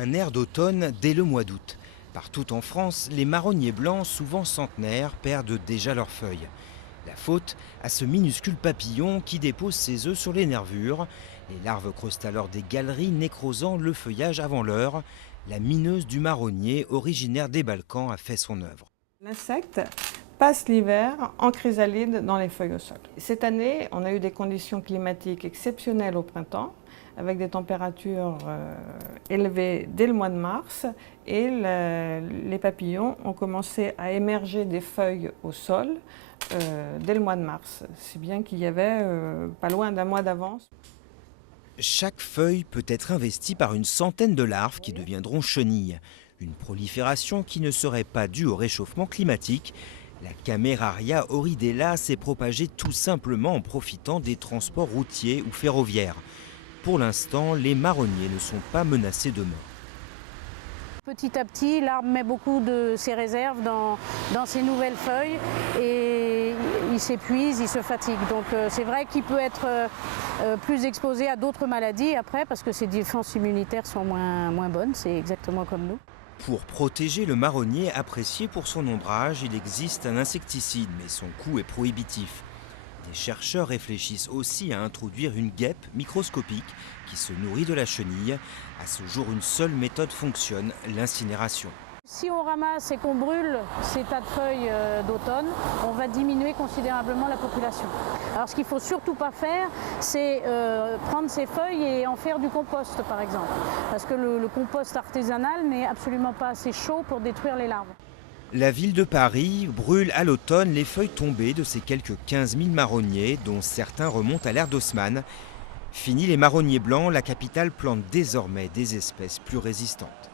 Un air d'automne dès le mois d'août. Partout en France, les marronniers blancs, souvent centenaires, perdent déjà leurs feuilles. La faute à ce minuscule papillon qui dépose ses œufs sur les nervures. Les larves creusent alors des galeries nécrosant le feuillage avant l'heure. La mineuse du marronnier, originaire des Balkans, a fait son œuvre. L'insecte passe l'hiver en chrysalide dans les feuilles au sol. Cette année, on a eu des conditions climatiques exceptionnelles au printemps, avec des températures élevées dès le mois de mars, et les papillons ont commencé à émerger des feuilles au sol dès le mois de mars, si bien qu'il y avait pas loin d'un mois d'avance. Chaque feuille peut être investie par une centaine de larves qui deviendront chenilles. Une prolifération qui ne serait pas due au réchauffement climatique. La Cameraria horridella s'est propagée tout simplement en profitant des transports routiers ou ferroviaires. Pour l'instant, les marronniers ne sont pas menacés de mort. Petit à petit, l'arbre met beaucoup de ses réserves dans ses nouvelles feuilles et il s'épuise, il se fatigue. Donc c'est vrai qu'il peut être plus exposé à d'autres maladies après parce que ses défenses immunitaires sont moins bonnes, c'est exactement comme nous. Pour protéger le marronnier apprécié pour son ombrage, il existe un insecticide, mais son coût est prohibitif. Des chercheurs réfléchissent aussi à introduire une guêpe microscopique qui se nourrit de la chenille. À ce jour, une seule méthode fonctionne, l'incinération. Si on ramasse et qu'on brûle ces tas de feuilles d'automne, on va diminuer considérablement la population. Alors ce qu'il ne faut surtout pas faire, c'est prendre ces feuilles et en faire du compost par exemple. Parce que le compost artisanal n'est absolument pas assez chaud pour détruire les larves. La ville de Paris brûle à l'automne les feuilles tombées de ses quelques 15 000 marronniers, dont certains remontent à l'ère d'Haussmann. Fini les marronniers blancs, la capitale plante désormais des espèces plus résistantes.